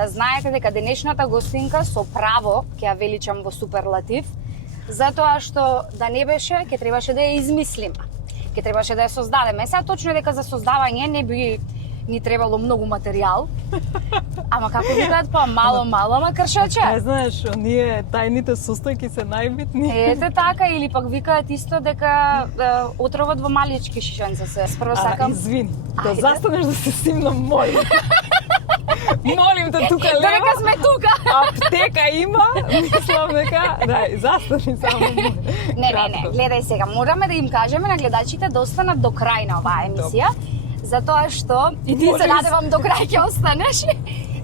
Да знаете дека денешната гостинка со право ќе ја величам во суперлатив, затоа што да не беше, ќе требаше да ја измислиме. Ќе требаше да ја создадеме. Сега точно дека за создавање не би ни требало многу материјал. Ама како викаат, па мало, ама кршаче. Не знаеш, оние тајните состојки се најбитни. Ете така, или пак викаат исто дека отровот во малички шишенца се. Прво сакам. Извини, да застанеш да се симнам молим. Молим те тука лево. Дека сме тука. Аптека има, мислам дека, застани само. Не, гледај сега, мораме да им кажеме на гледачите да останат до крај на оваа емисија, затоа што и ти се надевам до крај ќе останеш,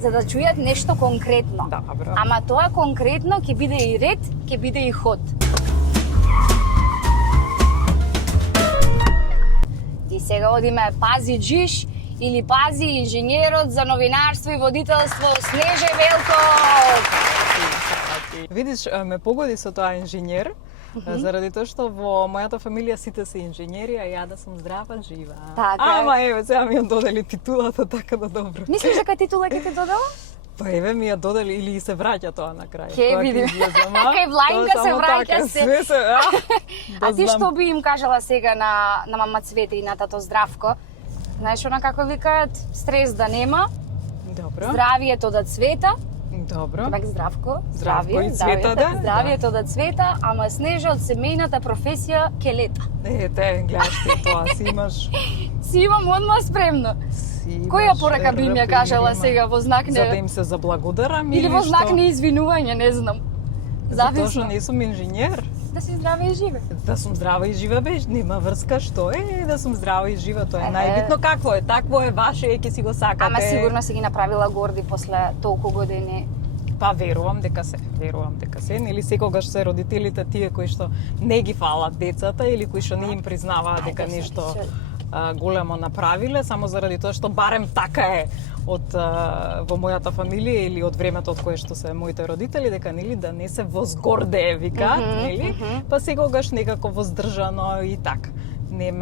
за да чујат нешто конкретно. Добро. Ама тоа конкретно ќе биде и ред, ќе биде и ход. И сега одиме Пази Джиш или Пази инженерот за новинарство и водителство Снеже Велков. Видиш, ме погоди со тоа инженер, заради тоа што во мојата фамилија сите се инженери, а ја да сум здрава, жива. Така. Ама еве, сега ми ја додели титулата, така да добро. Мислиш дека титула ќе ти додела? Па еве ми ја додели или се враќа тоа на крај. Ке видим. Кај Влајнка се враќа се. Све се, А ти што би им кажала сега на мама Цвете и на тато Здравко? Знаеш она како викаат, стрес да нема, Добро. здравието да цвета, Добро. Тамак Здравко, Здравко и цвета, да. Здравието да цвета, ама Снежа од семејната професија ке лета. Ете, гледаш ти тоа, си имаш... Си имам одма спремно. Која порака би ми ја кажала сега во знак За да не... им се заблагодарам Или во знак што? на извинување, не знам. Затоа што Зависно. не сум инженер. Да си здраве и живе. Да сум здрава и жива беш, нема врска, што е да сум здрава и жива, тоа е Е. најбитно. Какво е, такво е ваше, ќе си го сакате. Ама сигурно си ги направила горди после толку години. Па верувам дека се, нели секогаш се родителите тие кои што не ги фалат децата или кои што не им признаваат дека Ајде, нешто се. големо направиле, само заради тоа што барем така е во мојата фамилија или од времето од кое што се моите родители, дека нели да не се возгордее, викаат, нели? Па секогаш некако воздржано и така. Не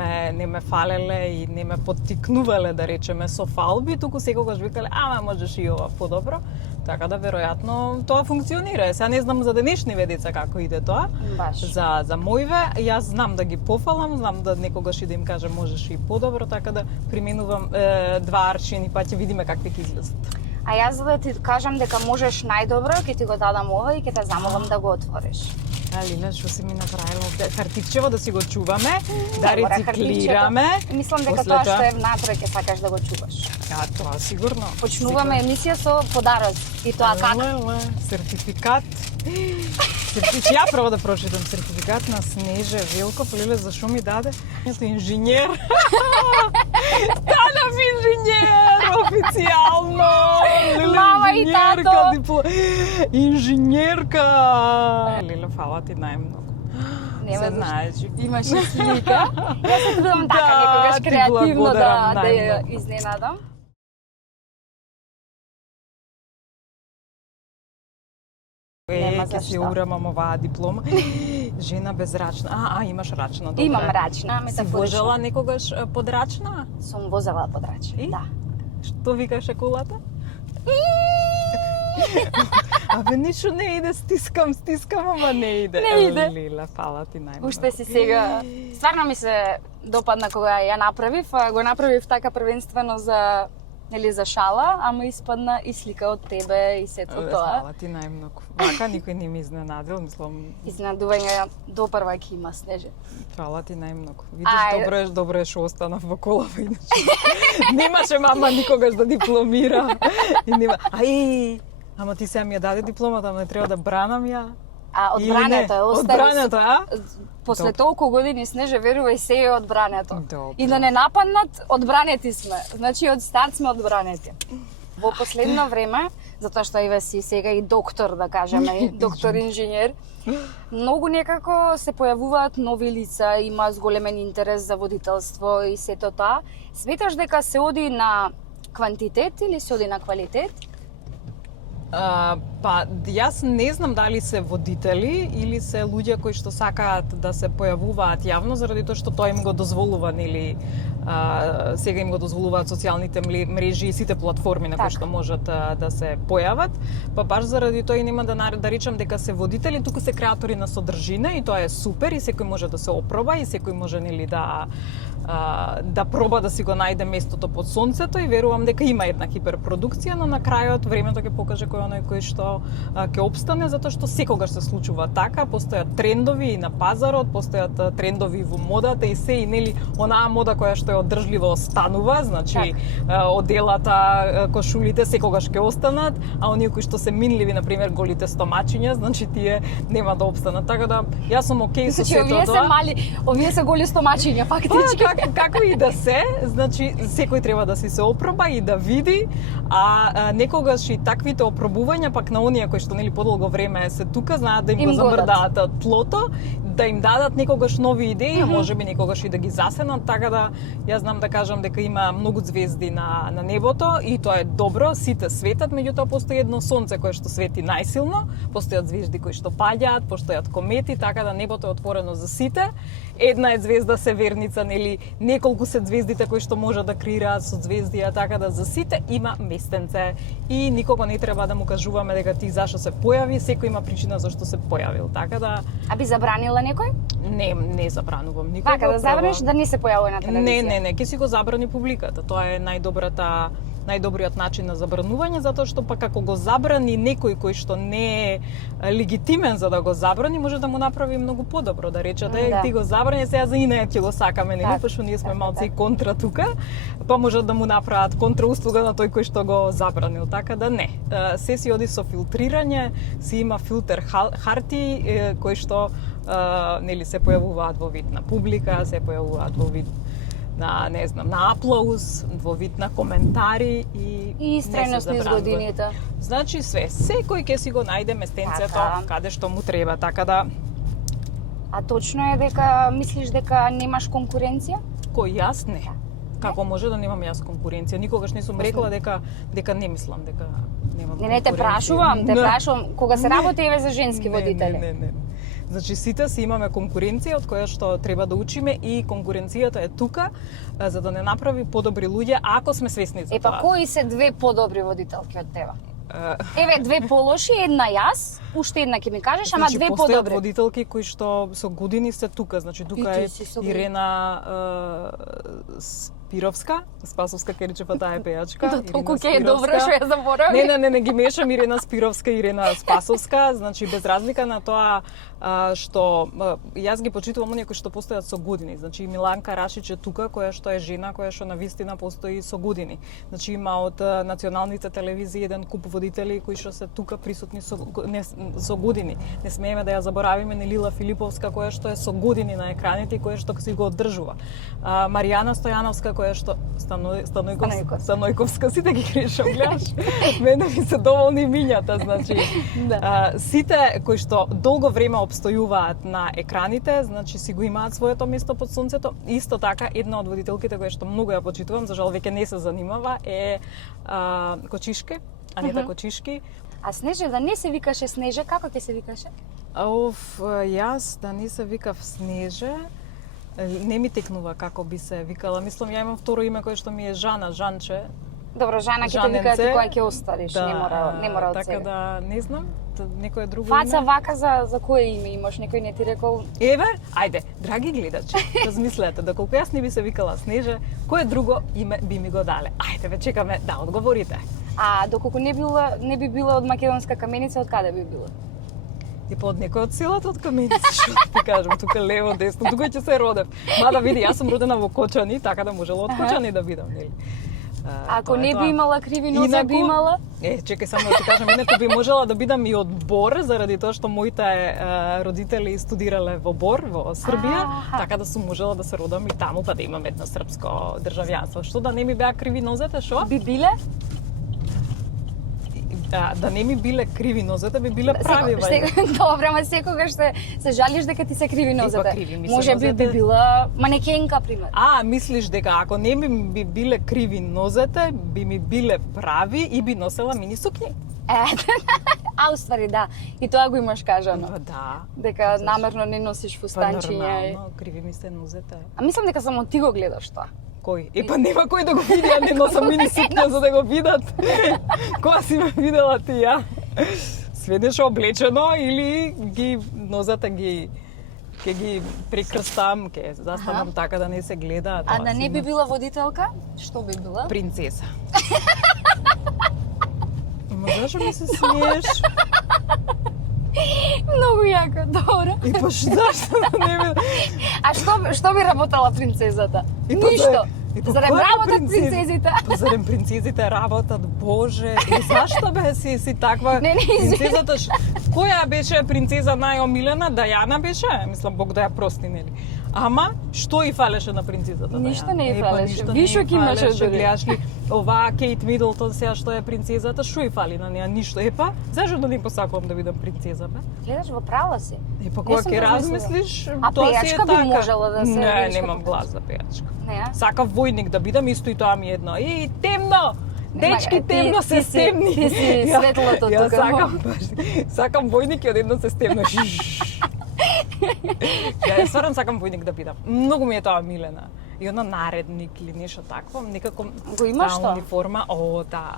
ме фалеле и не ме поттикнувале, да речеме, со фалби, туку секогаш викале, ама можеш и ова подобро. Така да веројатно тоа функционира. Сега не знам за денешниве деца како иде тоа. Баш. За мојве, јас знам да ги пофалам, знам да некогаш и да им кажам можеш и подобро, така да применувам два аршини, па ќе видиме какви ќе излезат. А јас за да ти кажам дека можеш најдобро, ќе ти го дадам ова и ќе те замолам да го отвориш. Алина, што си ми направила овде? Хартичево да си го чуваме, да Добре, рециклираме. хартичето. Мислам дека После тоа што е внатре ќе сакаш да го чуваш. А, тоа сигурно. Почнуваме емисија со подарок. И тоа како? Леле, сертификат. Ја прво да прочитам сертификат на Снеже Велков, леле, зашо ми даде? Ето инженер. Станав инженер, официјално. Леле, Мама и тато. Инженерка. Леле, фала ти најмногу. Нема Се зашто. знаеш. Имаш и слика. Јас се трудам така Да, некогаш ти креативно благодарам да ја најмногу. изненадам. Нема Ќе си зашто. урамам оваа диплома. Жена без рачна. Имаш рачна, добре. Имам рачна, Си метафорично. возела некогаш под рачна? Сум возела под рачна, И? да. Што викаше кулата? Абе, ништо не иде, стискам, ама не иде. Не иде. Лила, фала ти најмногу. Уште си сега. Стварно ми се допадна кога ја направив, го направив така првенствено за за шала, ама испадна и слика од тебе и сето тоа. Фала ти најмногу. Вака никој не ми изненадил, мислам. Изненадување допрва ќе има, Снеже. Фала ти најмногу. Видиш, Ајде. добро е што останав во колава, иначе. Немаше мама никогаш да дипломира. И нема. Ама ти сега ми ја даде дипломата, ама не треба да бранам ја. А одбрането е остави. Одбрането, а? После Добро. толку години, Снеже, верувај, се е одбрането. Добро. И да не нападнат, одбранети сме. Значи од старт сме одбранети. Во последно време, затоа што еве си сега и доктор, да кажеме, и доктор инженер, многу некако се појавуваат нови лица, има зголемен интерес за водителство и сето тоа. Сметаш дека се оди на квантитет или се оди на квалитет? Па, јас не знам дали се водители или се луѓе кои што сакаат да се појавуваат јавно заради тоа што тоа им го дозволува, нели, сега им го дозволуваат социјалните мрежи и сите платформи на кои што можат да се појават. Па баш заради тоа и нема да речам дека се водители, туку се креатори на содржина и тоа е супер и секој може да се опроба и секој може, нели, да проба да си го најде местото под сонцето и верувам дека има една хиперпродукција, но на крајот времето ќе покаже кој оној кој што ќе опстане, затоа што секогаш се случува така, постојат трендови и на пазарот, постојат трендови во модата и се, и нели онаа мода која што е одржливо останува, значи оделата, кошулите секогаш ќе останат, а оние кои што се минливи, на пример голите стомачиња, значи тие нема да опстанат. Така да јас сум окей со сето тоа. Овие се мали, овие се голи стомачиња, фактички. Како и да се, значи секој треба да си се опроба и да види, а некогаш и таквите опробувања пак на оние кои што, нели, подолго време се тука, знаат да им го замрдаат тлото, да им дадат некогаш нови идеи, можеби некогаш и да ги засенат, така да јас знам да кажам дека има многу звезди на небото и тоа е добро, сите светат, меѓутоа постои едно сонце кое што свети најсилно, постојат звезди кои што паѓаат, постојат комети, така да небото е отворено за сите. Една е звезда Северница, нели, неколку се звездите кои што може да креираат со звездија, така да за сите има местенце и никого не треба да му кажуваме дека ти зашо се појави, секој има причина зашто се појавил, така да. А би забранила некој? Не забранувам никого. Така да забраниш да не се појавува на телевизија? Не, ќе си го забрани публиката. Тоа е најдобриот начин на забранување, затоа што пак ако го забрани некој кој што не е легитимен за да го забрани, може да му направи многу подобро, да рече ти го забрани, сега за инајат ќе го сакаме, нели, пошто ние сме малци контра тука, па може да му направат контрауслуга на тој кој што го забранил, така да не. Се си оди со филтрирање, си има филтер харти кои што нели се појавуваат во вид на публика, се појавуваат во вид на, не знам, на аплауз, во вид на коментари и истрајност низ годините. Значи све, секој ќе си го најде местенцето каде што му треба, така да. А точно е дека мислиш дека немаш конкуренција? Кој јас не. Како може да немам јас конкуренција? Никогаш не сум рекла дека не мислам дека немам конкуренција. Не, те прашувам, кога се работи еве за женски водители. Не. Значи сите си имаме конкуренција од која што треба да учиме и конкуренцијата е тука за да не направи подобри луѓе ако сме свесни за тоа. Па кои се две подобри водителки од тебе? Еве две полоши, една јас, уште една ќе ми кажеш, ама две подобри. Постојат водителки кои што со години се тука, значи тука е Ирена Спировска, Спасовска Керичева, таа е пејачка. Толку ќе е добро што ја заборавив. Не ги мешам Ирена Спировска и Ирена Спасовска, значи без разлика на тоа што јас ги почитувам оние кои што постојат со години. Значи Миланка Рашич е тука, која што е жена, која што навистина постои со години. Значи има од националните телевизии еден куп водители кои што се тука присутни со години. Не смееме да ја заборавиме ни Лила Филиповска која што е со години на екраните и која што си го одржува. Маријана Стојановска која што Станојковска, сите ги грешам, гледаш. Мене ми се доволни имињата, значи. Сите кои што долго време обстојуваат на екраните, значи си го имаат своето место под сонцето. Исто така една од водителките која што многу ја почитувам, за жал веќе не се занимава, е Кочишке, Анета Кочишки. А Снеже да не се викаше Снеже, како ќе се викаше? Јас да не се викав Снеже, не ми текнува како би се викала. Мислам, ја имам второ име кое што ми е Жана, Жанче. Добро, Жана ќе те викаат и која ќе оставиш, не мора од така себе. Да, не знам, некое друго Фаца име. вака за кое име имаш, некој не ти рекол? Еве, ајде, драги гледачи, размислете, доколку јас не би се викала Снеже, кое друго име би ми го дале? Ајде, ве чекаме да одговорите. А доколку не би била од македонска каменица, од каде би била? Типа од некој од селото од Каменица, што ти кажам, тука лево, десно, тука ќе се родев. Мада види, јас сум родена во Кочани, така да можела од Кочани да бидам, нели? Ако не би имала криви нозе, би имала? Чекај само да ти кажам, инаку би можела да бидам и од Бор, заради тоа што моите родители студирале во Бор, во Србија, така да сум можела да се родам и таму, па да имам едно српско државјанство. Што да не ми беа криви нозете, шо? Би биле? Да не ми биле криви нозете, би биле прави вајде. Добре, ама секогаш се жалиш дека ти се криви нозете. Криви ми се Може нозете. би била манекенка, пример. Мислиш дека ако не би биле криви нозете, би ми биле прави и би носела мини сукњи? А уствари да, и тоа го имаш кажано. Да. Дека Зашо? намерно не носиш Па фустанчиња. нормално, криви ми се нозете. А мислам дека само ти го гледаш тоа. Кој? Па нема кој да го види, а не носам мини сукња за да го видат. Кога си ме видела ти ја? Сведеш облечено или ги нозата ги ќе ги прикрстам, ќе застанам така да не се гледа. А да не би била водителка, што би била? Принцеса. Ама зашо ми се смееш? Многу јако, добро. И па зашто не би... А што би работела принцезата? И па Ништо. и па Зарем која работат принцеза? принцезите? Па зарем принцезите работат, боже. И зашто бе си таква Не, принцезата? Која беше принцеза најомилена? Дајана беше? Мислам, Бог да ја прости, нели? Ама, што и фалеше на принцезата Дајана? Ништо не и Па, фалеше. ништо не Вишок и имаше фалеше. дури. Гледаш ли, оваа Кейт Мидлтон сега што е принцезата, што и фали на неа? Ништо. Епа, зашто да не посакувам да бидам принцеза, бе? Гледаш, во права си. И па Не кога сум ќе размислила. размислиш, А тоа си е пејачка би така. можела да се Не, видиш немам како- глас за пејачка. Не, Сакав војник да бидам, исто и тоа ми е едно. И темно! Дечки, ти- темно ти се си- стемни. ти си светлото Ја тука, сакам, сакам војник и одедно се стемно. Ја стварно сакам војник да бидам. Многу ми е тоа милена. И она наредник или нешто такво, некако Го имаш таа тоа? униформа, о, да.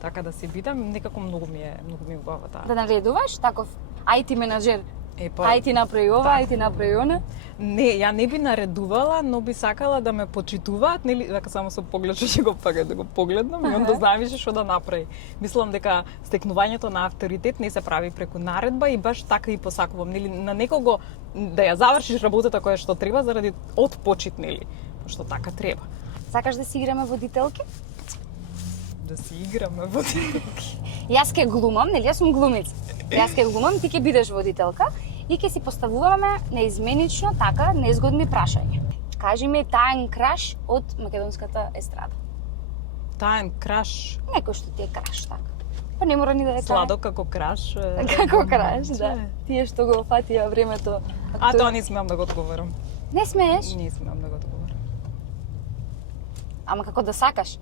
Така да се бидам, некако многу ми е убава таа. Да наредуваш таков IT менаџер. Епа, Ај ти направи ова, ај ти направи она. Не, ја не би наредувала, но би сакала да ме почитуваат, нели, дека само со поглед што ќе го пака да го погледнам и онда знае више што да направи. Мислам дека стекнувањето на авторитет не се прави преку наредба и баш така и посакувам, нели, на некого да ја завршиш работата која што треба заради од почит, нели, што така треба. Сакаш да си играме водителки? Да си играме водителки. Јас ке глумам, нели, јас сум глумица. Јас ке глумам, ти ке бидеш водителка и ке си поставуваме неизменично така незгодни прашања. Кажи ми таен краш од македонската естрада. Таен краш, Некој што ти е краш, така. Па не мора ни да е таен. сладо како краш. Како краш, да. Тие што го фатија времето. А тоа не смеам да го одговорам. Не смееш? Не смеам да го одговорам. Ама како да сакаш?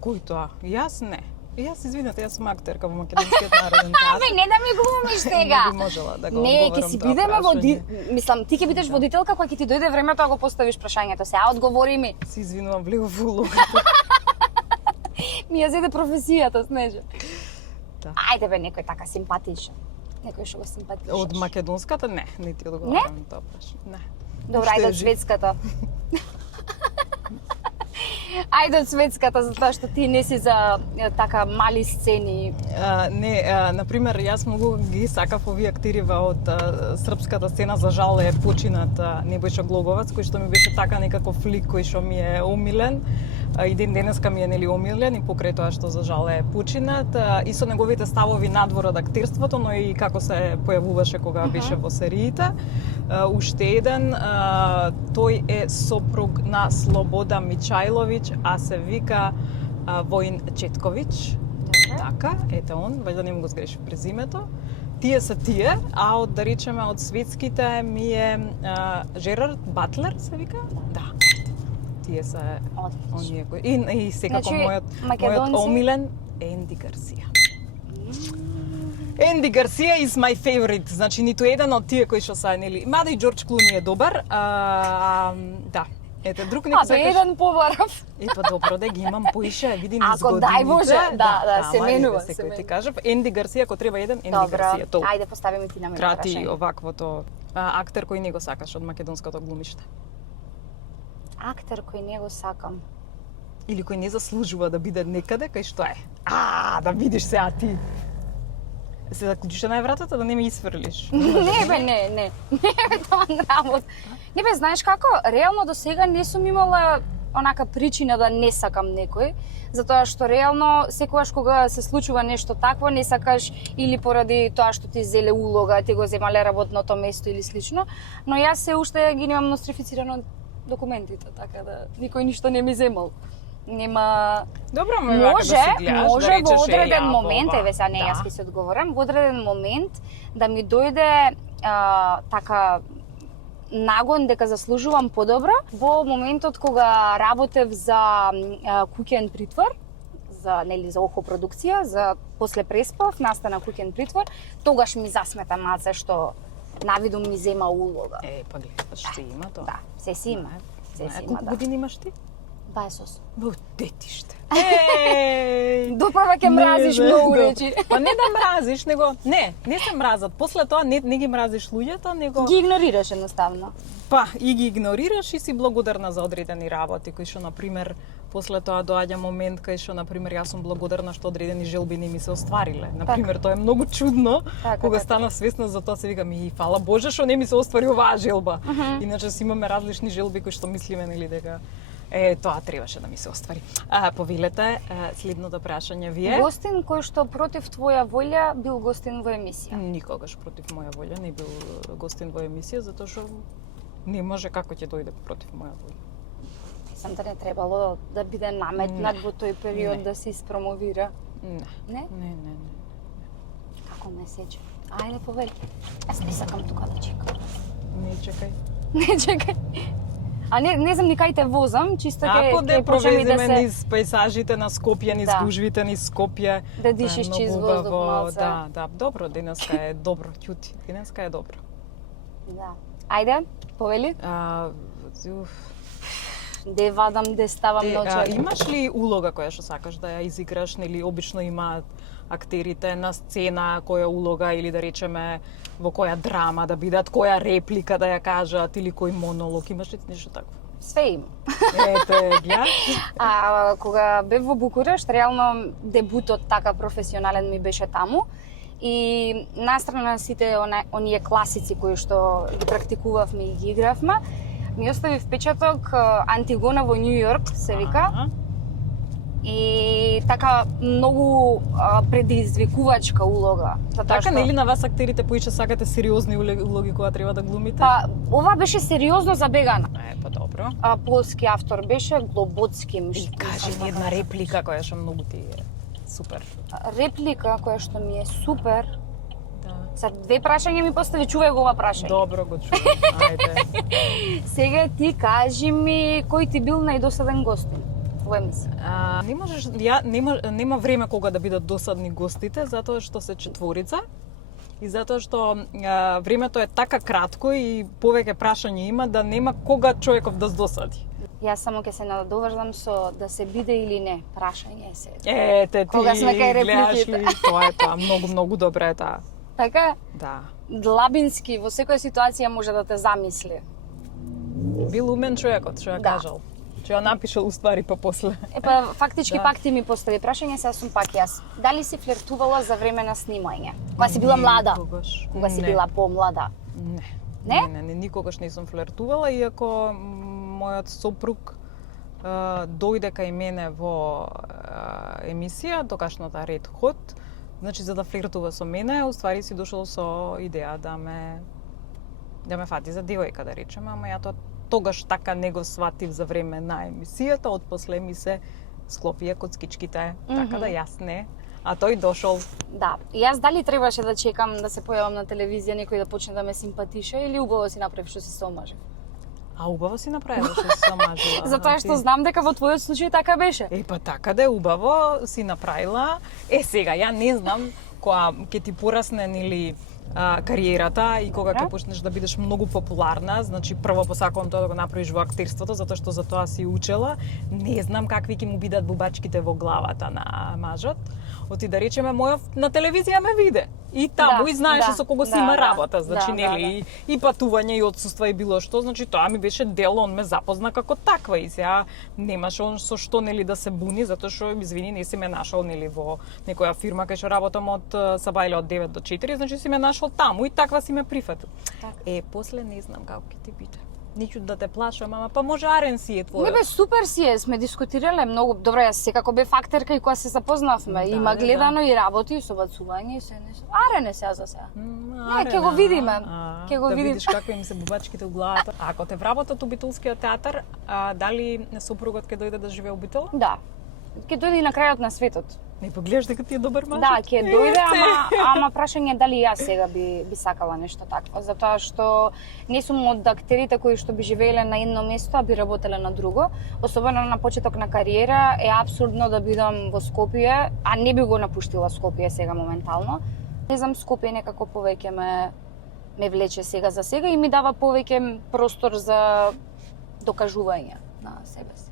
Кој тоа? Јас не. Јас, извинете, јас сум актерка во Македонскиот народен театар. Абе, не да ми глумиш сега. Не би можела да го Не, ќе одговорам си тоа бидеме прашање. Мислам, ти ќе бидеш водителка која ќе ти дојде времето да го поставиш прашањето. Сега одговори ми. Се извинувам, влегов во улогата. Ми ја зеде професијата, Снежа. Да. Ајде бе, некој така симпатичен. Некој што го симпатичаш. Од македонската не ти одговарам на тоа прашање. Не. Добро, ајде од светската. Ајде од светската, затоа што ти не си за така мали сцени. На пример, јас многу ги сакав овие актириве од српската сцена, за жал е починат Небојша Глоговац, кој што ми беше така некаков лик кој што ми е омилен. И ден денеска ми е нели омилен и покрај тоа што за жал е починат и со неговите ставови надвор од актерството, но и како се појавуваше кога беше во сериите. Уште еден, тој е сопруг на Слобода Мичајловиќ, а се вика Воин Четковиќ. Така, ете он, вајде не му го сгреши презимето. Тие се тие, а од да речеме од светските ми е Жерард Батлер се вика? Да. Тие се оние кои и секако Значи, мојот македонци- омилен Енди Гарсија. Енди Гарсија is my favorite. Значи ниту еден од тие кои што се нели, мада и Џорџ Клуни е добар. Да. Ете, друг некој Абе, еден побарав. Епа добро да ги имам поише, видим Ако изгодните. дај Боже, да, се ама менува, еве се секој ти менува. кажав, Енди Гарсија, ако треба еден, Енди Добро, Гарсија, тоа. ајде поставиме ти на мене Крати прашање. оваквото актер кој не го сакаш од македонското глумиште. Актер кој не го сакам. Или кој не заслужува да биде некаде, кај што е. Да видиш сега ти. Се заклучиш на вратата да не ме изфрлиш. Не бе, не. Не бе тоа работа. Не бе, знаеш како? Реално до сега не сум имала онака причина да не сакам некој, затоа што реално секогаш кога се случува нешто такво, не сакаш или поради тоа што ти зеле улога, ти го земале работното место или слично, но јас се уште ги немам нострифицирано документите, така да никој ништо не ми земал. Нема. Добро, Може, да си гледаш, може да речеш, во одреден ја, момент, ова. еве сега не јас ќе се одговорам, во одреден момент да ми дојде така нагон дека заслужувам подобро. Во моментот кога работев за Куќен притвор, за нели за Охо продукција, за после преспав, настана куќен притвор, тогаш ми засмета малце што навидум ми зема улога. Па гледаш, си има тоа. Да, се си има. Се си има, Колку да. години имаш ти? 28. Во детиште. Еј! Допрва ќе мразиш многу речи. Па не да мразиш, него не се мразат. После тоа не ги мразиш луѓето, него Ги игнорираш едноставно. па и ги игнорираш и си благодарна за одредени работи кои што на пример после тоа доаѓа момент кај што на пример јас сум благодарна што одредени желби не ми се оствариле. На пример тоа е многу чудно кога станав свесна за тоа, се викам и фала Боже што не ми се оствари оваа желба. Иначе си имаме различни желби кои што мислиме нели дека тоа требаше да ми се оствари. Повелете следното прашање вие. Гостин кој што против твоја волја бил гостин во емисија. Никогаш против моја волја не бил гостин во емисија затоа што не може како ќе дојде против моја волја. Сам да не требало да биде наметнат во тој период да се испромовира. Не. Не? Како не сеќа? Ајде повели. Јас не сакам тука да чекам. Не чекај. Не чекај. А не знам ни кај те возам, чисто Ако ќе да почнеме да провеземе се низ пејзажите на Скопје, низ гужвите низ Скопје. да дишиш чист воздух малце. Да, добро, денеска е добро, ќути. Денеска е добро. Да. Ајде, повели. Уф. Де вадам, де ставам ночеве. Имаш ли улога која што сакаш да ја изиграш, нели обично имаат актерите на сцена која улога или да речеме во која драма да бидат, која реплика да ја кажат или кој монолог, имаш ли нешто такво? Све има. Ете, гледаш? Кога бев во Букурешт, реално дебутот така професионален ми беше таму. И настрана на сите оние класици кои што ги практикувавме и ги игравме, ми остави впечаток Антигона во Њу Јорк, се вика. И така многу предизвикувачка улога. Така нели на вас актерите поише сакате сериозни улоги кога треба да глумите? Па, ова беше сериозно забегана. Па добро. Полски автор беше Глоботски. И кажи ми една реплика која што многу ти е супер. Реплика која што ми е супер. Да. За две прашања ми постави, чувај го ова прашање. Добро го чувам. Ајде. Сега ти кажи ми кој ти бил најдосаден гостин во емисија? Не можеш, нема време кога да бидат досадни гостите, затоа што се четворица и затоа што времето е така кратко и повеќе прашања има да нема кога човеков да здосади. Јас само ќе се надоврзам со да се биде или не прашање се. Ете ти, Кога сме кај репликите. Тоа, многу добра е таа. Така? Да. Длабински во секоја ситуација може да те замисли. Бил умен човекот, што ја Да. кажал. Што ја напишал уствари па после. Фактички Да. пак ти ми постави прашање, сега сум пак јас. Дали си флиртувала за време на снимање? Кога си била млада? Никогаш. Кога си Не. била помлада? Не. Не? Не, никогаш не сум флиртувала, иако мојот сопруг дојде кај мене во емисија, тогашната Ред Хот, значи за да флиртува со мене, уствари си дошол со идеја да ме фати за девојка, да речеме, ама ја тогаш така не го сватив за време на емисијата, отпосле ми се склопија коцкичките, така да јас не, а тој дошол. Да. И јас дали требаше да чекам да се појавам на телевизија, некој да почне да ме симпатиша или убаво си направив што си се омажив? А убаво си направила што си се омажила. Затоа што знам дека во твојот случај така беше. Па така да е убаво си направила. Сега ја не знам кога ќе ти порасне или кариерата и кога ќе почнеш да бидеш многу популарна, значи прво посакувам тоа да го направиш во актерството, затоа што за тоа си учела. Не знам какви ќе му бидат бубачките во главата на мажот. Оти да речеме мојов на телевизија ме виде. И таму и знаеше со кого си има работа, значи нели и патување и отсуства и било што, значи тоа ми беше дел, он ме запозна како таква и сега немаше он со што нели да се буни, затоа што извини не си ме нашол нели во некоја фирма кај што работам од сабајле од 9 до 4, значи си ме нашол таму и таква си ме прифатил. После не знам како ќе ти биде. Ничу да те плашам, ама па може арен си е твојот. Не бе, супер си е, сме дискутирале многу. Добро, јас секако бев актерка и кога се запознавме. Има гледано и работи, и собацување, и се не се. Арен е сега за сега. Не, ќе го видиме. Ќе го да видиме. видиш какви им се бубачките у главата. Ако те вработат у Битолскиот театар, дали сопругот ќе дојде да живее у Битола? Да. Ќе дојде и на крајот на светот. Не погледаш дека ти е добар маж? Да, ќе дојде, ама прашање е дали јас сега би сакала нешто такво, затоа што не сум од актерите кои што би живееле на едно место, а би работеле на друго. Особено на почеток на кариера е апсурдно да бидам во Скопје, а не би го напуштила Скопје сега моментално. Не знам, Скопје некако повеќе ме влече сега за сега и ми дава повеќе простор за докажување на себе си.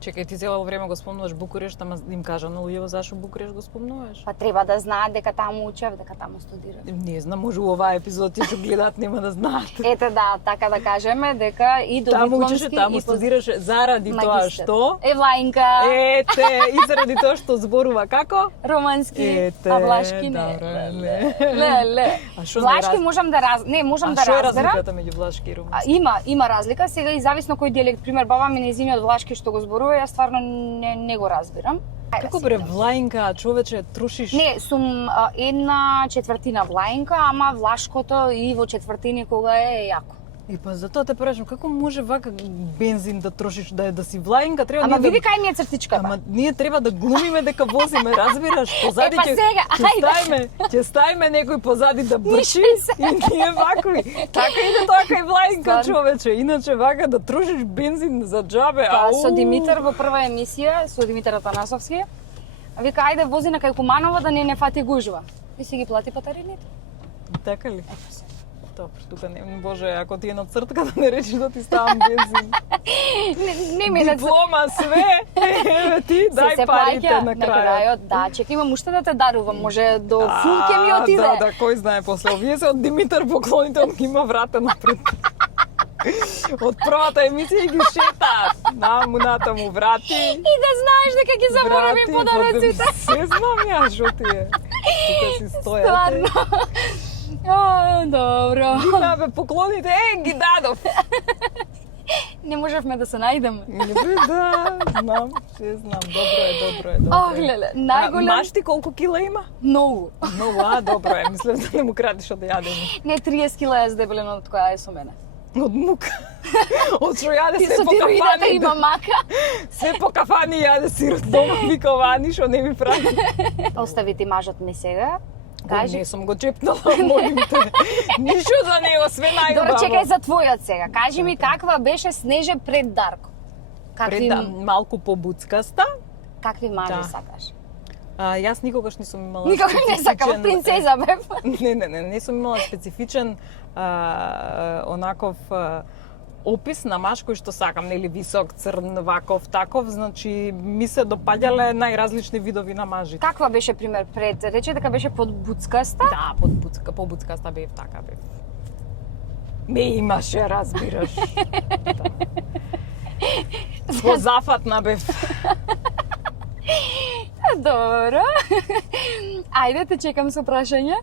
Чекај, ти цело време го спомнуваш Букурешт, ама им кажа на луѓето зашо Букурешт го спомнуваш? Па треба да знаат дека таму учев, дека таму студирав. Не знам, може оваа епизод ти што гледаат нема да знаат. Ете да, така да кажеме дека и до Таму дипломски учеше, таму и студираше заради тоа магистар. што Влаинка, ете и заради тоа што зборува како? романски, Ете, а влашки не. добре, Ле. А што Влашки можам да можам да што е разберам. разликата меѓу влашки и романски? Има разлика, сега и зависно кој дијалект, пример баба ми нејзиниот влашки што го зборува, јас стварно не го разбирам. Како бре влаинка, човече, трошиш? Не, сум една четвртина влаинка, ама влашкото и во четвртини кога е јако. И па затоа те прашам, како може вака бензин да трошиш, да си влаинка, треба Ама ние види да... кај ми е цртичката. Ама ние треба да глумиме дека возиме, разбираш? Позади Па сега, ајде. ќе ставиме некој позади да брчи Ништо и ние вакви. Така иде тоа кај влаинка, Стварно. човече. Иначе вака да трошиш бензин за џабе, Па, со Димитар во прва емисија, со Димитар Атанасовски, вика, ајде вози на кај Куманово да не фати гужва. И си ги плати патарините. Така ли? Добро, тука не, боже, ако ти е на цртка да не речеш да ти ставам бензин. Не ми да Диплома, све, еве ти, дај се парите плаќа на на крајот. крајот. Да, чекай, имам уште да те дарувам, може до фул ќе ми отиде. Да, кој знае после. Овие се од Димитар поклоните, он ги има врата напред. Од првата емисија ги шетаат. Намуната му врати. И да знаеш дека ги заборавим врати, подароците. Се знам ја што ти е. Тука си стојате. Стварно. О, добро. Бе, поклоните, ги дадов. Не можевме да се најдеме. Не бе, да, знам, се знам. Добро е. Ох, леле, најголем... Маш ти колку кила има? Многу. Многу, добро е. Мислев да не му крадиш од да јадеме. Не 30 кила е здебелено од која е со мене. Од мука. Од што јаде И се со по тироидата кафани. има мака. Се по кафани јаде сирот дома, вика ова, ништо не ми прави. Остави ти мажот ми сега. Кажи. Не сум го чепнала, молим те. Ништо за него, све најубаво. Добро, чекај за твојот сега. Кажи ми каква беше Снеже пред Дарко? Какви, Малку побуцкаста. какви мажи Да. сакаш? Јас никогаш не сум имала Никога не сакам принцеза бев. Не сум имала специфичен онаков опис на маж кој што сакам, нели висок, црн, ваков, таков, значи ми се допаѓале најразлични видови на мажи. Каква беше пример пред? Рече дека беше под буцкаста. Да, по буцкаста бев така бев. Ме имаше, разбираш. Да. Позафатна бев. Добро. Ајде те чекам со прашање.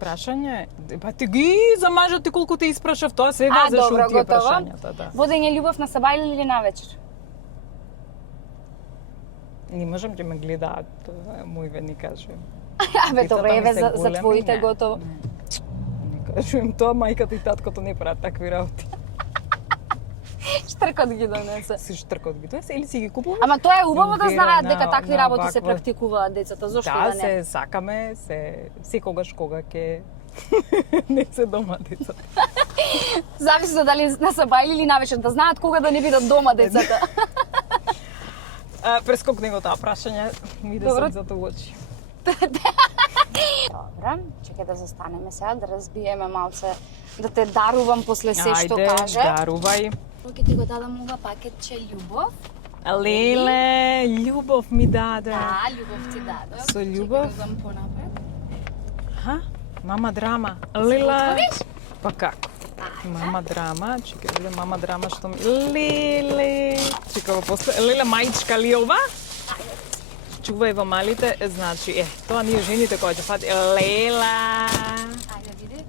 Прашање? Па ти ги за мажот ти колку те испрашав, тоа се везеш добро, од тие готово. прашањата, да. Водење љубов на сабајле или навечер? Не можам ќе ме гледаат, мој ве ни кажем. Абе, Децата добро, ми еве се за големи, твоите не. готово. Не кажувам тоа, мајката и таткото не прават такви работи. Штркот ги донесе. Си штркот ги донесе или си ги купуваш? Ама тоа е убаво да Вера знаат на- дека такви на работи се ваква- практикуваат децата, зошто Да, да не? се сакаме, секогаш кога ќе не се дома децата. Зависи за дали на сабајле или навечер, да знаат кога да не бидат дома децата. Прескокни го тоа прашање, ми иде Добро. срцето у очи. Добра, чекај да застанеме сега, да разбиеме малце, да те дарувам после се што каже. Ајде, дарувај. Ќе ти го дадам ова пакетче љубов. Леле, љубов ми даде. Да, љубов ти дадов. Со љубов? Чекај да дам понапред. Ха? Мама драма. Лела. готвиш? Па како? Мама драма, чекај, виде мама драма што ми... Леле. Чекај во после. Леле, мајчка ли ова? Чувај во малите, значи, тоа ние жените која ќе фати. Лела. Ајде, види.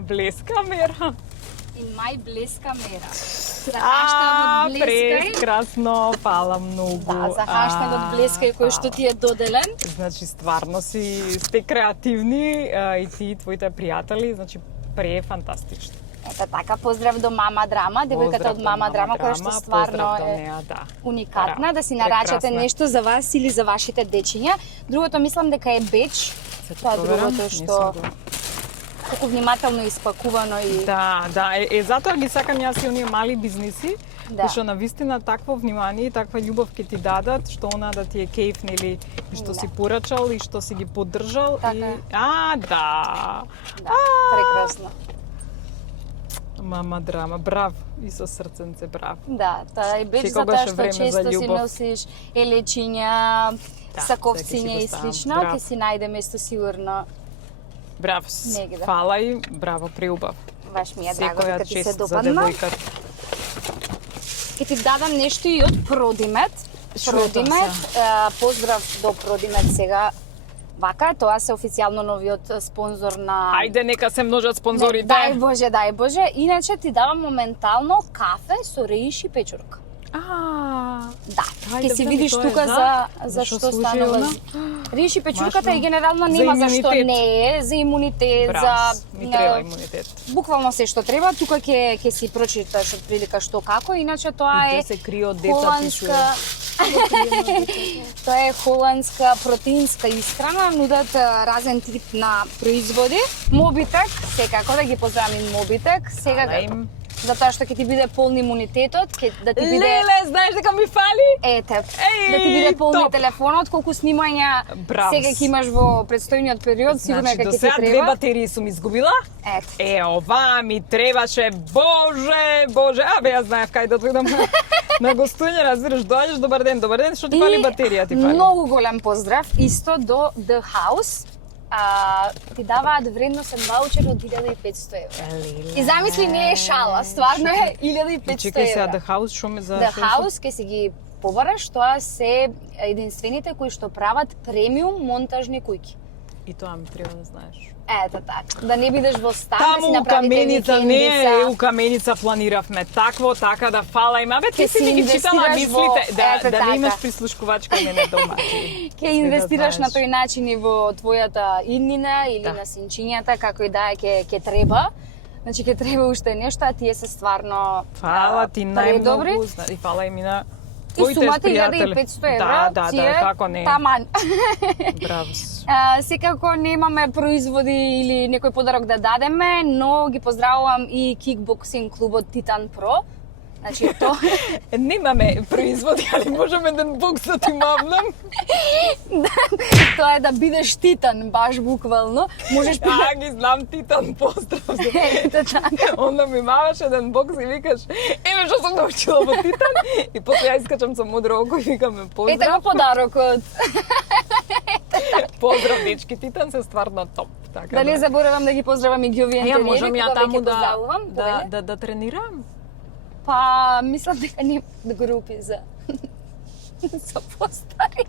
Блеска мера. In my блеска мера. За хаштагот блескај. Прекрасно, фала многу. Да, за хаштагот блескај кој што ти е доделен. Значи, стварно сте креативни и ти и твоите пријатели, значи, фантастично. Ето така, поздрав до Мама Драма, девојката од Мама Драма, која што стварно е уникатна, да си нарачате Прекрасна. нешто за вас или за вашите дечиња. Другото мислам дека е беч, тоа е другото што колку внимателно испакувано и Да, затоа ги сакам јас и оние мали бизниси, Да. што на вистина такво внимание и таква љубов ќе ти дадат, што она да ти е кејф, нели, и што си порачал и што си ги поддржал Така и е. да. прекрасно. Мама Драма, брав, и со срценце брав. Да, тоа е беч Секогаш затоа е што време за често си љубов. носиш елечиња, Да, саковциња сега и ќе си го ставам. слично, Браво. ќе си најде место сигурно. Брав, Негде. фала и браво, преубав. Баш ми е драго Секоја дека ти се чест за допадна. девојката. Ќе ти дадам нешто и од Продимет. Што е тоа Продимет, поздрав до Продимет сега. Вака, тоа се официјално новиот спонзор на... Ајде, нека се множат спонзорите. Дај Боже, дај Боже. Иначе ти давам моментално кафе со реиш и печурка. Да, Ајде, ќе си видам и видиш тоа е тука за што што служи станува. она? Риш и печурката Машно. и генерално За нема зашто имунитет. не е, за имунитет, Браво, за ми треба имунитет. буквално се што треба, тука ќе си прочиташ отприлика што како, иначе тоа И е тоа се крие од деца, пишува. Тоа е холандска протеинска исхрана, нудат разен тип на производи. Мобитек, секако да ги поздравим Мобитек, секако. Затоа што ќе ти биде полн имунитетот, да ти биде Леле, знаеш дека ми фали? Ете, Еј, да ти биде полни топ. телефонот, колку снимања Браво. сега ќе имаш во предстојниот период, сигурно Значи, дека до ќе ти сега две треба. батерии сум изгубила. Ете. Ова ми требаше, боже, абе јас знаев кај да дојдам на гостување, разбираш, доаѓаш, добар ден, што ти фали батерија, ти фали. Многу голем поздрав исто до The House. Ти даваат вредносен ваучер од 1500 евра. И замисли, не е шала, стварно е 1500 Чекај сега, евра. The House, шо ме за... The House ќе си ги побараш, тоа се единствените кои што прават премиум монтажни куќи. И тоа ми треба да знаеш. Ето така. Да не бидеш во стан, да си Таму у направите Каменица, викендица. у Каменица планиравме такво, така да фала има. Бе, ти Ке си си ми ги читала инвестираш во- мислите, да ето не имаш така. прислушкувачка мене дома. Ќе инвестираш на знаеш. тој начин и во твојата иднина или Да. на синчињата, како и да е ќе треба. Значи ќе треба уште нешто, а тие се стварно Фала ти предобри. најмногу, и фала и мина И твоите сумата пријатели. 1500 евра, Да, тие како не. таман. Браво. Секако немаме производи или некој подарок да дадеме, но ги поздравувам и кикбоксинг клубот Титан Про. Значи тоа Немаме производи, али можеме еден бокс да ти мавнам. тоа е да бидеш титан, баш буквално. Можеш Ги знам, Титан, поздрав. Ето така. Онда ми маваш еден бокс и викаш, еве што сум научила во Титан. И после ја искачам со мудро око и викаме Ете поздрав. го подарокот. Поздрав, дечки, Титан се стварно топ. Така Да не заборавам да ги поздравам и ги овие Ја интериери, можам ја кога таму веќе поздравувам. Повеле? да тренирам. Па, мислам дека не групи за за постари.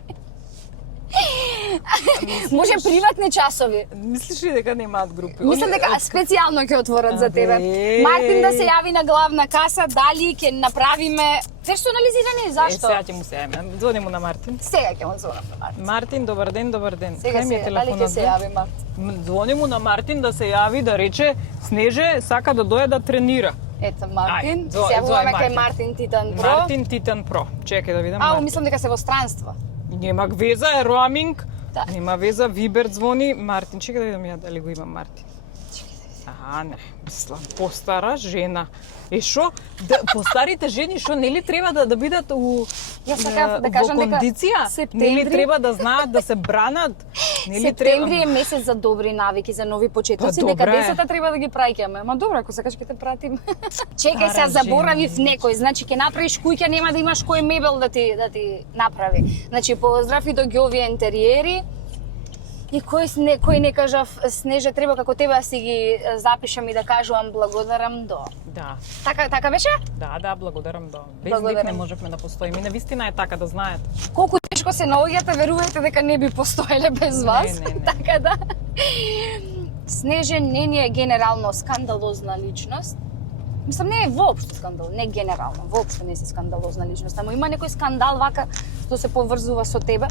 Може приватни часови. Мислиш ли дека немаат групи? Мислам дека специјално ќе отворат за тебе. Абе. Мартин да се јави на главна каса, дали ќе направиме персонализирани, зашто? Сега ќе му се јавиме. Звони му на Мартин. Сега ќе му звонам на Мартин. Мартин, добар ден, добар ден. Сега Кај ми е се, дали ќе телефонот? се јави Мартин? Звони му на Мартин да се јави, да рече Снеже сака да дојде да тренира. Ето Мартин, Ај, се зој јавуваме кај Мартин. Мартин Титан Про. Мартин Титан Про. Чекај да видам. Ау, Мартин. мислам дека се во странство. Нема веза, е роаминг. Да. Нема веза, Вибер звони. Мартин, чекај да видам ја дали го имам Мартин. Не, мислам, постара жена. Шо? Постарите жени шо нели треба да бидат Јас сакав да во кажам дека кондиција? септември- Нели треба да знаат да се бранат? Нели Септември е месец за добри навики, за нови почетоци, Па, дека добре. децата треба да ги праќаме. Ма добро, ако сакаш ќе те пратим. Чекај Стара се, заборавив жена. некој. Значи ќе направиш куќа, нема да имаш кој мебел да ти направи. Значи поздрав и до ги овие интериери. И кој не кажав, Снеже, треба како тебе да си ги запишам и да кажувам благодарам до. Да. Така беше? Да, благодарам да. Без Благодарам. нив не можевме да постоиме. И навистина е така да знаете. Колку тешко се наоѓате, верувајте дека не би постоеле без вас. Не. Така да. Снеже не ни е генерално скандалозна личност. Мислам, не е воопшто скандал, не генерално, воопшто не си скандалозна личност, ама има некој скандал вака што се поврзува со тебе.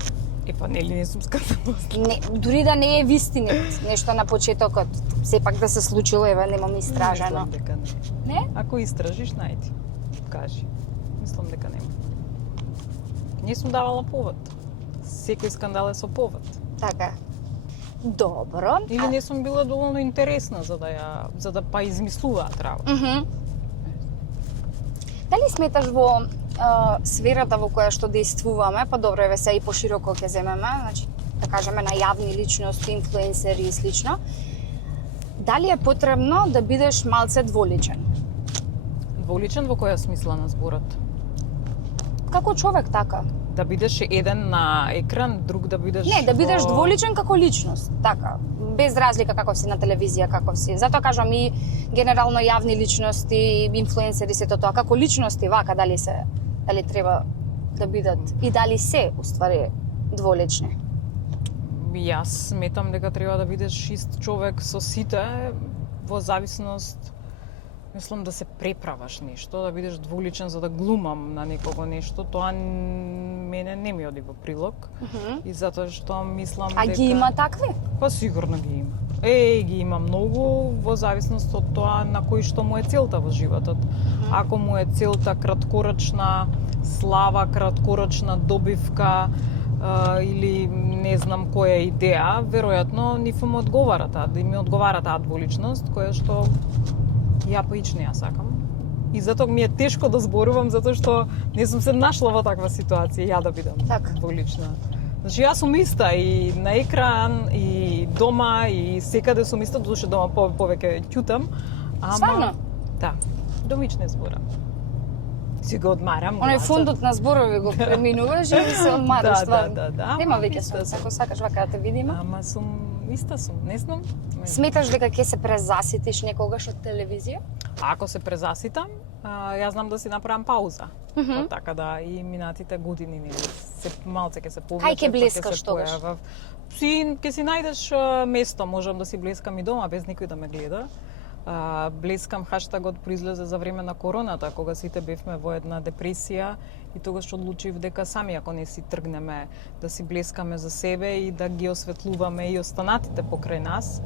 Па нели не сум скандалозна. Не, дури да не е вистинит, нешто на почетокот, сепак да се случило, еве немам истражено. Мислам дека не. Не? Ако истражиш, најди. Кажи. Мислам дека нема. Не сум давала повод. Секој скандал е со повод. Така. Добро. Или не сум била доволно интересна за да па измислуваат работа. Дали сметаш во сферата во која што действуваме, па добро еве се и пошироко ќе земеме, значи да кажеме на јавни личности, инфлуенсери и слично, дали е потребно да бидеш малце дволичен? Дволичен во која смисла на зборот? Како човек така? Да бидеш еден на екран, друг да бидеш... Не, да бидеш дволичен како личност, така, без разлика каков си на телевизија, каков си. Затоа кажам и генерално јавни личности, инфлуенсери, сето тоа, како личности, вака, дали треба да бидат и дали се, уствари, дволични. Јас сметам дека треба да бидеш ист човек со сите, во зависност, мислам да се преправаш нешто, да бидеш дволичен за да глумам на некого нешто, тоа мене не ми оди во прилог. И затоа што мислам дека... А ги има такви? Па сигурно ги има. Ги има многу во зависност од тоа на кој што му е целта во животот. Ако му е целта краткорочна слава, краткорочна добивка или не знам која идеја, веројатно нифу му одговара таа, да ми одговара таа дволичност, која што ја поич не ја сакам. И затоа ми е тешко да зборувам, затоа што не сум се нашла во таква ситуација, ја да бидам дволична. Значи јас сум иста и на екран, и дома, и секаде сум иста, додуше дома повеќе ќутам. Стварно? Да, домични зборам. Си го одмарам. Оној фондот на зборови го преминуваш и се одмараш стварно. Да. Нема веќе сум, ако сакаш вака да те видиме. Ама иста сум, не знам. Сметаш дека ќе се презаситиш некогаш од телевизија? Ако се презаситам, јас знам да си направам пауза. Така да и минатите години се малце ќе се повлече. Кај ќе блескаш тогаш? Ќе си најдеш место, можам да си блескам и дома без никој да ме гледа. Блескам хаштагот произлезе за време на короната, кога сите бевме во една депресија и тогаш одлучив дека сами ако не си тргнеме да си блескаме за себе и да ги осветлуваме и останатите покрај нас,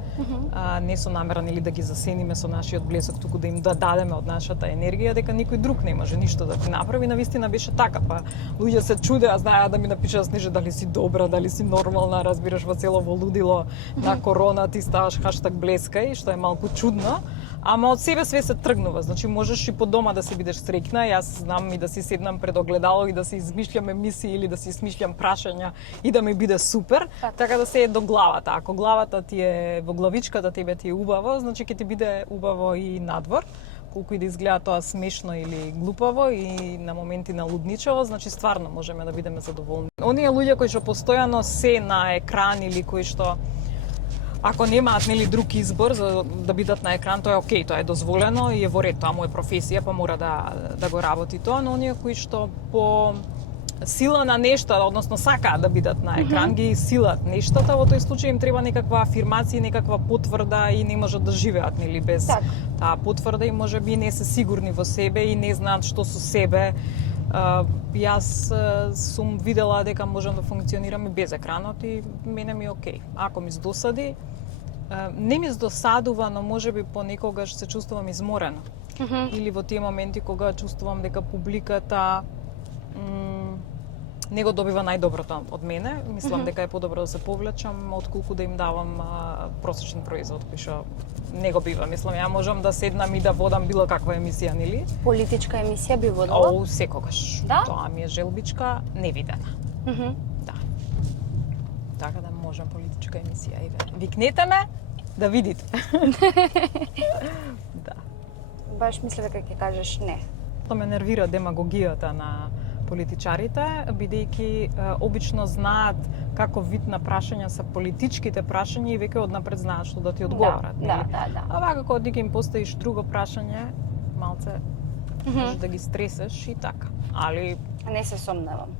не со намера или да ги засениме со нашиот блесок, туку да им да дадеме од нашата енергија, дека никој друг не може ништо да ти направи. Навистина беше така, па луѓе се чудеа, знаеа да ми напишат снеже дали си добра, дали си нормална, разбираш, во цело лудило на корона ти ставаш хаштаг блескај, што е малку чудно. Ама од себе све се тргнува, значи можеш и по дома да си бидеш среќна, јас знам и да си седнам пред огледало и да си измишлям емисии или да си смишлям прашања и да ми биде супер, така да се е до главата. Ако главата ти е во главичката тебе ти е убаво, значи ќе ти биде убаво и надвор, колку и да изгледа тоа смешно или глупаво и на моменти налудничево, значи стварно можеме да бидеме задоволни. Оние луѓе кои што постојано се на екран или кои што ако немаат друг избор за да бидат на екран, тоа е окей, тоа е дозволено и е во ред, тоа му е професија, па мора да го работи тоа, но оние кои што по сила на нешто, односно сакаат да бидат на екран, ги силат нештата, во тој случај им треба некаква афирмација, некаква потврда и не можат да живеат без таа потврда и можеби не се сигурни во себе и не знаат што со себе. Јас сум видела дека можам да функционирам и без екранот и мене ми е окей. Ако ми здосади, не ми здосадува, но можеби понекогаш се чувствувам изморена. Или во тие моменти кога чувствувам дека публиката не го добива најдоброто од мене, мислам дека е подобро да се повлечам отколку да им давам просечен производ кој што не го бива. Мислам, ја можам да седнам и да водам било каква емисија, нели? Политичка емисија би водела? Секогаш. Да? Тоа ми е желбичка невидена. Да. Така да можам политичка емисија. Викнете ме да видите. Да. Баш мислев дека ќе кажеш не. Тоа ме нервира демагогијата на политичарите, бидејќи обично знаат како вид на прашања се политичките прашања и веќе однапред знаат што да ти одговорат. Да. А вака кога ти им поставиш друго прашање, малце можеш да ги стресеш и така. Али не се сомневам.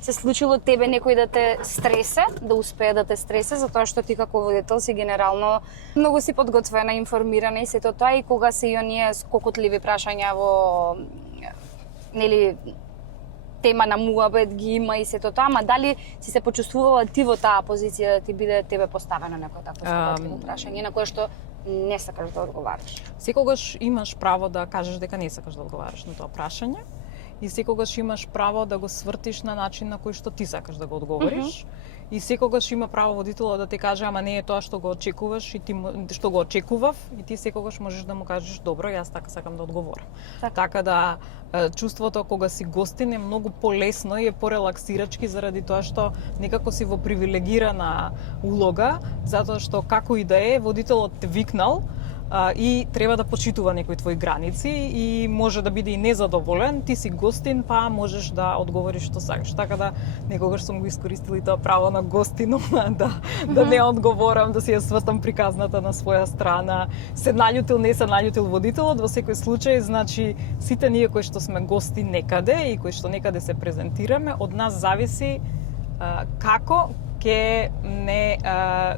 Се случило тебе некој да те стресе, да успее да те стресе, затоа што ти како водител си генерално многу си подготвена, информирана и сето тоа, и кога се и оние скокотливи прашања во тема на муабет ги има и сето тоа, ама дали си се почувствувала ти во таа позиција да ти биде тебе поставено некој такво скапатливо прашање на кое што не сакаш да одговараш? Секогаш имаш право да кажеш дека не сакаш да одговараш на тоа прашање и секогаш имаш право да го свртиш на начин на кој што ти сакаш да го одговориш. И секогаш има право водителот да ти каже ама не е тоа што го очекуваш и ти што го очекував и ти секогаш можеш да му кажеш добро, јас така сакам да одговорам. Така да чувството кога си гостин е многу полесно и е порелаксирачки заради тоа што некако си во привилегирана улога, затоа што како и да е водителот те викнал и треба да почитува некои твои граници и може да биде и незадоволен, ти си гостин, па можеш да одговориш што сакаш. Така да некогаш сум го искористила и тоа право на гостинот да не одговорам, да си ја свртам приказната на своја страна. Се наљутил, не се наљутил водителот, во секој случај, значи сите ние кои што сме гости некаде и кои што некаде се презентираме, од нас зависи како ќе не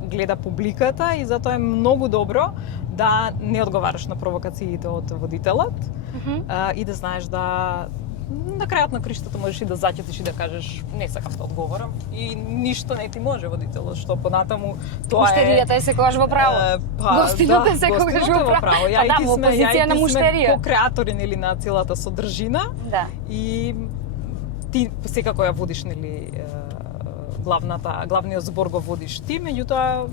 гледа публиката и затоа е многу добро да не одговараш на провокациите од водителот и да знаеш да на крајот на криштата можеш и да заќутиш и да кажеш не сакам да одговорам и ништо не ти може водителот, што понатаму тоа е муштеријата е секогаш во право. Гостинот е секогаш во право. Ја и ти во позиција на муштерија. Ко-креатори нели на целата содржина. Да. И ти секако ја водиш нели главниот збор го водиш ти, меѓутоа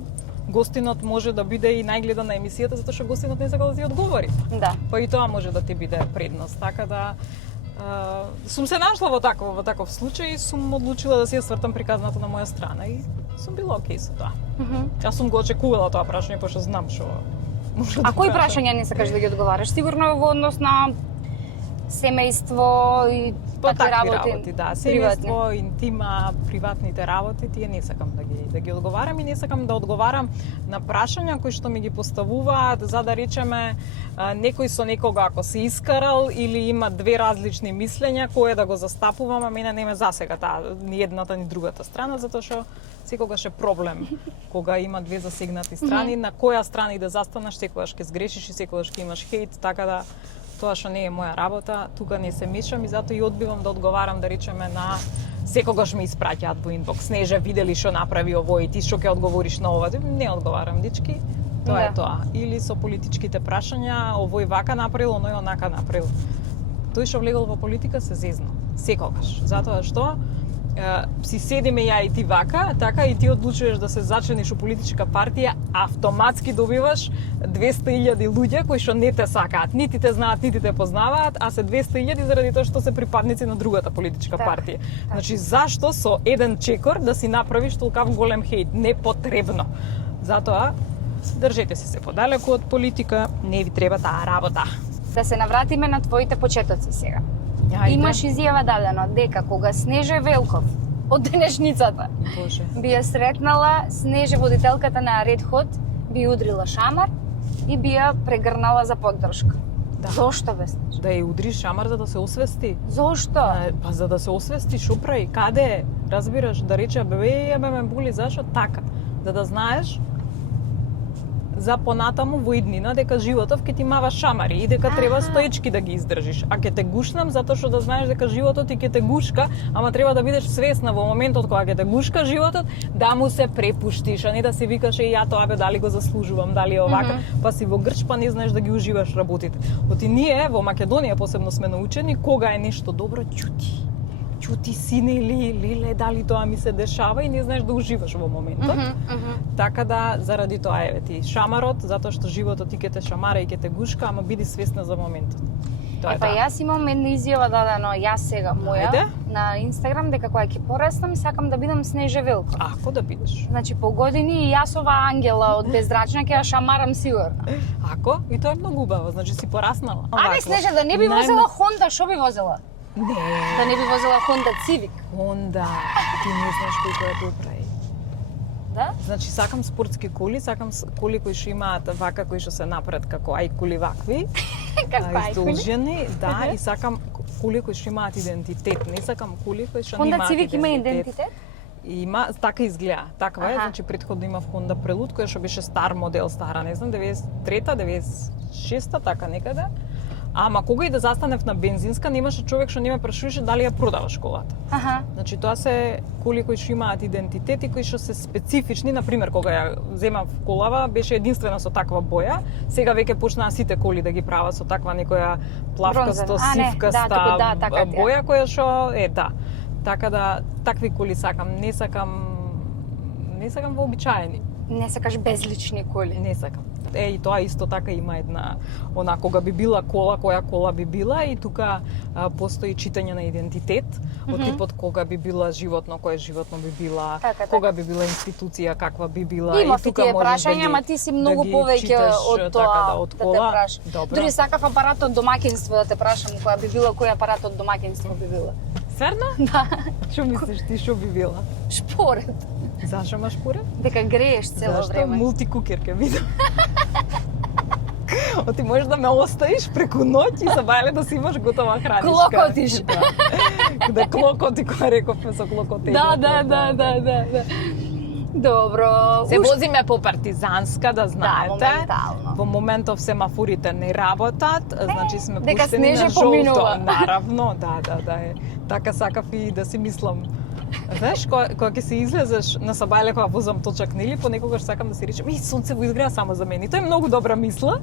гостинот може да биде и најгледана емисијата затоа што гостинот не сака да ти одговори. Да. Па и тоа може да ти биде предност, така да сум се нашла во таков случај и сум одлучила да си ја свртам приказната на моја страна и сум била окей со тоа. Јас сум го очекувала тоа прашање, пошто знам што може да А кои кажам. прашања не сакаш да ги одговараш? Сигурно во однос на семејство и такви работи, да, семејство, интима, приватните работи, тие не сакам да ги одговарам и не сакам да одговарам на прашања кои што ми ги поставуваат за да речеме некој со некога ако се искарал или има две различни мислења кое да го застапувам, а мене не ме засега таа ни едната ни другата страна затоа што секогаш е проблем кога има две засегнати страни, на која страна и да застанеш секогаш ќе сгрешиш и секогаш ќе имаш хејт, така да тоа што не е моја работа, тука не се мешам и затоа и одбивам да одговарам да речеме на секогаш ми испраќаат во инбокс. Снеже, видели што направи овој, ти што ќе одговориш на ова? Не одговарам, дечки. Тоа е тоа. Или со политичките прашања, овој вака направил, оној онака направил. Тој што влегол во политика се зезна. Секогаш. Затоа што си седиме ја и ти вака, така и ти одлучуваш да се зачлениш у политичка партија, автоматски добиваш 200.000 луѓе кои што не те сакаат, нити те знаат, нити те познаваат, а се 200.000 заради тоа што се припадници на другата политичка партија. Значи зашто со еден чекор да си направиш толкав голем хејт? Непотребно. Затоа држете се подалеку од политика, не ви треба таа работа. Да се навратиме на твоите почетоци сега. Ајде. Имаш изјава дадено дека кога Снеже Велков од денешницата Боже. би ја сретнала Снеже водителката на Ред Хот, би удрила шамар и би ја прегрнала за поддршка. Да. Зошто бе, Снеже? Да ја удри шамар за да се освести. Зошто? Па за да се освести, шо прави, каде е? Разбираш, да рече, бе, ме боли, зашо? Така. За да знаеш за понатаму во иднина дека животов ќе ти мава шамари и дека треба стоечки да ги издржиш. А ќе те гушнам затоа што да знаеш дека животот ти ќе те гушка, ама треба да бидеш свесна во моментот кога ќе те гушка животот, да му се препуштиш, а не да си викаш ја тоа бе дали го заслужувам, дали е овака, па си во грч па не знаеш да ги уживаш работите. Оти ние во Македонија посебно сме научени кога е нешто добро, ќути сине или леле дали тоа ми се дешава и не знаеш да уживаш во моментот. Така да заради тоа е ти шамарот, затоа што животот ти ќе те шамара и ќе те гушка, ама биди свесна за моментот. Тоа е Па јас имам една изјава дадено јас сега моја Ајде. на Инстаграм дека кога ќе пораснам сакам да бидам Снеже Велков. Ако да бидеш. Значи по години и јас ова ангела од беззрачна ќе ја шамарам сигурно. Ако и тоа е многу убаво, значи си пораснала. Абе Снежа да не би возела Хонда, што би возела? Не. Да не би возела Honda Civic. Honda, ти не знаеш колку е добра е. Да? Значи сакам спортски коли, сакам коли кои што имаат вака кои што се напред како ајкули вакви. Како ајкули? Издолжени, да, и сакам коли кои што имаат идентитет. Не сакам коли кои што Honda немаат Civic има идентитет? Има, така изгледа. Таква е, значи претходно имав Honda Prelude која што беше стар модел, стара, не знам, 93-та, 96-та, така некаде. Ама кога и да застанев на бензинска, немаше човек што не ме прашуваше дали ја продаваш колата. Аха. Значи тоа се коли кои што имаат идентитети, кои што се специфични. Например, кога ја земав колава, беше единствена со таква боја. Сега веќе почнаа сите коли да ги прават со таква некоја плавкасто, сивкаста боја која што Така да такви коли сакам, не сакам вообичаени. Не сакаш безлични коли. Не сакам. И тоа исто така има една кога би била кола, која кола би била, и тука постои читање на идентитет, од типот кога би била животно, кое животно би била, кога би била институција, каква би била. Има и тука тие прашања, ама ти си многу повеќе од тоа од кола. Да те прашам. Дури сакав апарат од домаќинство да те прашам, која би била, кој апарат од домаќинство би била. Сверно? Да. Што мислиш ти, што би била? Шпоред. Зашо ма шпоред? Дека грееш цело време. Зашто мултикукер ке видам. Ти можеш да ме оставиш преку ноќ и за бајле да си имаш готова храничка. Клокотиш. Да клокоти, која рековме со клокотење. Да. Добро. Се возиме по партизанска, да знаете. Да, моментално. Во моментов семафорите не работат, значи сме дека пуштени снеже на жолто. поминува. Наравно, да. Така сакав и да си мислам. Знаеш, кога ќе се излезеш на сабајле кога возам точак, нели, понекогаш сакам да си речем, сонце го изгреа само за мене. И тоа е многу добра мисла.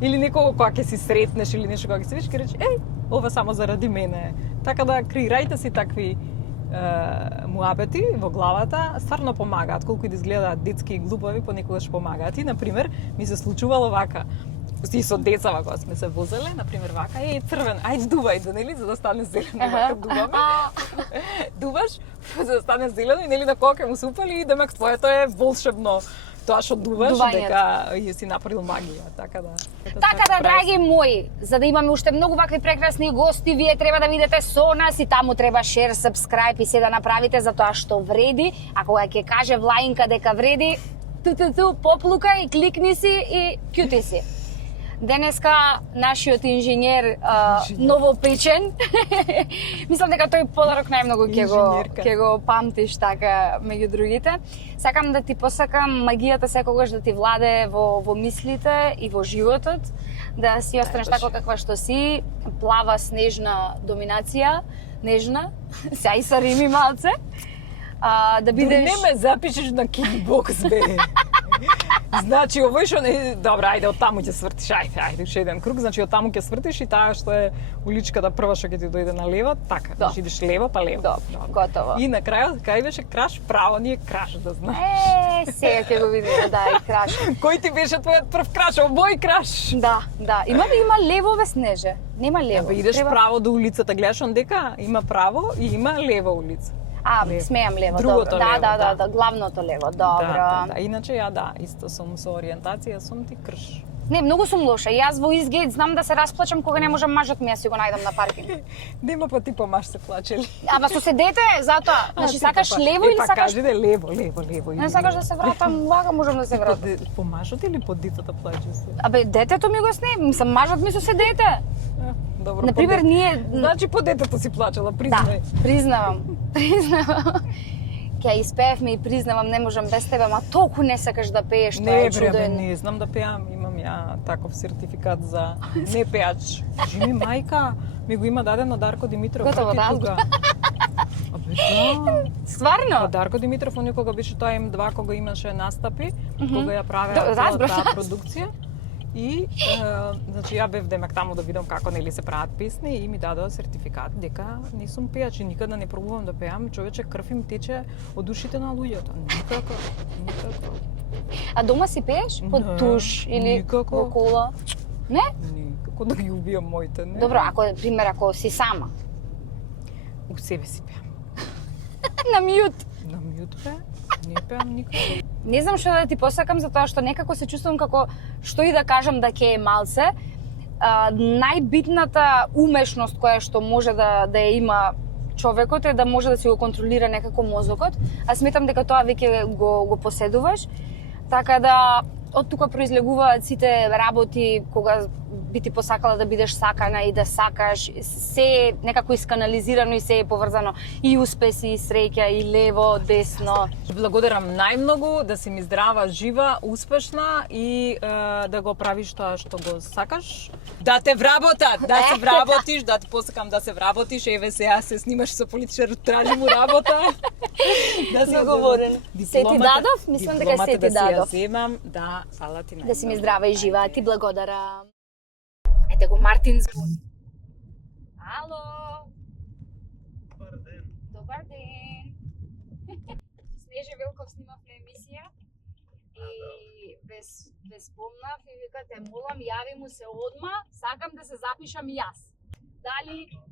Или некого кога ќе си сретнеш или нешто кога ќе се видиш, ќе речеш, ова само заради мене. Така да креирајте си такви муабети во главата, стварно помагаат. Колку и да изгледаат детски и глупави, понекогаш помагаат. И, например, ми се случувало вака. И со децава кога сме се возеле, например, вака, црвен, ајде дувај, нели, за да стане зелено, вака дуваме. Дуваш, за да стане зелено и нели на кога ќе му се упали, и демек твоето е волшебно. Тоа што дуваш, дека си направил магија, така да. Така да, драги мои, за да имаме уште многу вакви прекрасни гости, вие треба да видите со нас и таму треба share, subscribe и се да направите за тоа што вреди. А кога ќе каже Влаинка дека вреди, поплукај, кликни си и кјути си. Денеска нашиот инженер новопечен, мислам дека тој подарок најмногу ќе го памтиш така меѓу другите. Сакам да ти посакам магијата секогаш да ти владее во мислите и во животот, да си останеш така каква што си, плава снежна доминација, нежна, сеа и са рими малце. Да бидеш... Не ме запишеш на кикбокс, бе. Значи, овој што не... Добра, ајде, од таму ќе свртиш, ајде, уште еден круг, значи од таму ќе свртиш и таа што е уличката прва што ќе ти дојде на лево, така, значи идеш лево па лево. Добро, готово. И на крајот, кај беше краш, право, ние краш, да знаеш. Сега ќе го видиме, да, и краш. Кој ти беше твојот прв краш, овој краш? Да. Има лево ве снеже, нема лево. Идеш право до улицата, гледаш дека има право и има лева улица. Смеам лево, другото добро. лево, да, главното лево, добро. Да. Иначе исто сум со ориентација, сум ти крш. Не, многу сум лоша. Јас во изгейт знам да се расплачам кога не можам мажот ми ја си го најдам на паркинг. Нема па ти по маж се плачели. Ама со седете, затоа. Значи сакаш лево или сакаш? Кажи да лево. Не сакаш да се вратам, лага можам да се вратам. По мажот или по дитата плаче се? Детето ми го сне, мислам мажот ми со седете. Добро. Например, ние... Значи по детето си плачела, признај. Да, признавам. Ќе испеевме и признавам, не можам без тебе, ама толку не сакаш да пееш, тоа е чуден. Не знам да пеам, имам ја таков сертификат за не пеач. Кажи ми, мајка, ми го има дадено Дарко Димитров. Готово, да. Стварно? Дарко Димитров, оне кога беше тоа М2, кога имаше настапи, кога ја правеа таа продукција. И, значи, ја бев демек таму да видам како нели се прават песни и ми дадоа сертификат дека не сум пеач и никада не пробувам да пеам. Човече, крв им тече од ушите на луѓето. Никако. А дома си пееш? Под туш или во кола? Не? Никако да ги убијам моите, не. Добро, ако си сама? У себе си пеам. На мјут? На мјут пеам? Не пеам никако. Не знам што да ти посакам, затоа што некако се чувствувам како што и да кажам да ќе е малце. Најбитната умешност која што може да ја има човекот е да може да си го контролира некако мозокот. А сметам дека тоа веќе го поседуваш. Така да од тука произлегуваат сите работи кога би ти посакала да бидеш сакана и да сакаш, се е некако исканализирано и се е поврзано и успеси, и среќа, и лево, десно. Благодарам најмногу, да си ми здрава, жива, успешна и да го правиш тоа што го сакаш. Да те вработат, да се вработиш, да ти посакам да се вработиш, еве сега се снимаш со политичар, тражи му работа. Да се Договорен. Се ти дадов? Мислам дека се ти да дадов. си ја земам, да, фала ти најмногу. Да си ми здрава и жива, ти благодарам. Ете го Мартин звони. Ало. Добар ден. Добар ден. Со Снеже Велков снимавме емисија и без спомнав и вика те молам јави му се одма, сакам да се запишам и јас.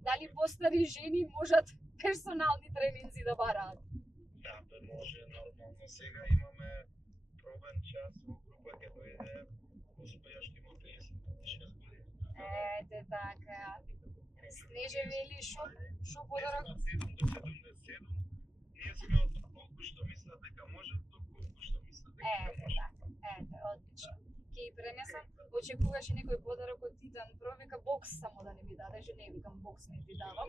Дали постари жени можат персонални тренинзи да бараат? Да, бе, може нормално. Сега имаме пробен час во група ќе дојде госпоја што има 36 години. Ете така. Снеже вели шо подарок? 7 до 77. Ние сме од колку што мислат дека можат до колку што мислат дека Ете можат. така. Ете, одлично. Ќе и пренесам. Очекуваше некој подарок од Титан Про, вика бокс само да не ми даде, не викам бокс не ви давам.